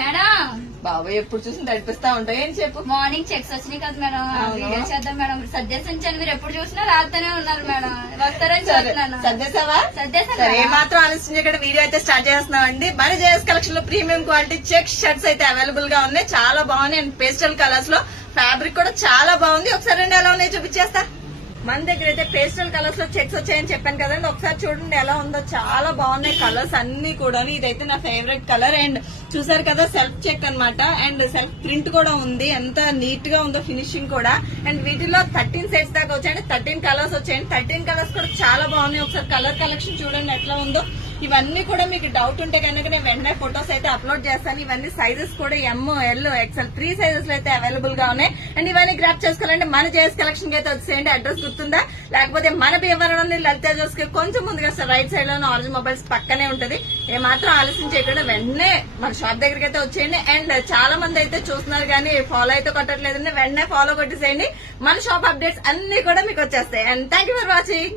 Madam బాబాయ్ ఎప్పుడు చూసి నడిపిస్తా ఉంటాయి ఏం చెప్పు. మార్నింగ్ చెక్స్ వచ్చినాయి కదా మేడం, వీడియో చేద్దాం మేడం. సర్దేశించాను, మీరు ఎప్పుడు చూసినా రాస్తూనే ఉన్నారు మేడం. వస్తారని చూస్తున్నాను. సర్దేశావా? సర్దేశాను. సరే, ఏమాత్రం ఆలస్యం చేయకుండా వీడియో అయితే స్టార్ట్ చేస్తున్నాం అండి. మన జేఎస్ కలెక్షన్ లో ప్రీమియం క్వాలిటీ చెక్ షర్ట్స్ అయితే అవైలబుల్ గా ఉన్నాయి. చాలా బాగున్నాయి అండ్ పేస్టల్ కలర్స్ లో ఫ్యాబ్రిక్ కూడా చాలా బాగుంది. ఒకసారి రండి ఎలా ఉన్నాయో చూపించేస్తా. మన దగ్గర అయితే పేస్టల్ కలర్స్ లో చెక్స్ వచ్చాయని చెప్పాను కదండి, ఒకసారి చూడండి ఎలా ఉందో. చాలా బాగున్నాయి కలర్స్ అన్ని కూడా. ఇదైతే నా ఫేవరెట్ కలర్ అండ్ చూసారు కదా సెల్ఫ్ చెక్ అన్నమాట. అండ్ సెల్ఫ్ ప్రింట్ కూడా ఉంది, ఎంత నీట్ గా ఉందో ఫినిషింగ్ కూడా. అండ్ వీటిలో 13 సెట్స్ దాకా వచ్చాయండి, 13 కలర్స్ వచ్చాయండి. 13 కలర్స్ కూడా చాలా బాగున్నాయి. ఒకసారి కలర్ కలెక్షన్ చూడండి ఎట్లా ఉందో. ఇవన్నీ కూడా మీకు డౌట్ ఉంటే కనుక నేను వెంటనే ఫొటోస్ అయితే అప్లోడ్ చేస్తాను. ఇవన్నీ సైజెస్ కూడా ఎం, ఎల్, ఎక్స్ఎల్ 3 సైజెస్ లో అయితే అవైలబుల్ గా ఉన్నాయి. అండ్ ఇవన్నీ గ్రాప్ చేసుకోవాలంటే మన జేఎస్ కలెక్షన్ కి అయితే వచ్చేయండి. అడ్రస్ గుర్తుందా? లేకపోతే మన భీమవరం లలిత జోస్ కి కొంచెం ముందుగా రైట్ సైడ్ లో ఆరెంజ్ మొబైల్స్ పక్కనే ఉంటది. ఏమాత్రం ఆలస్యం చేయకుండా వెంటనే మన షాప్ దగ్గరికి అయితే వచ్చేయండి. అండ్ చాలా మంది అయితే చూస్తున్నారు కానీ ఫాలో అయితే కొట్టట్లేదండి, వెంటనే ఫాలో కొట్టేసేయండి. మన షాప్ అప్డేట్స్ అన్ని కూడా మీకు వచ్చేస్తాయి. And thank you for watching.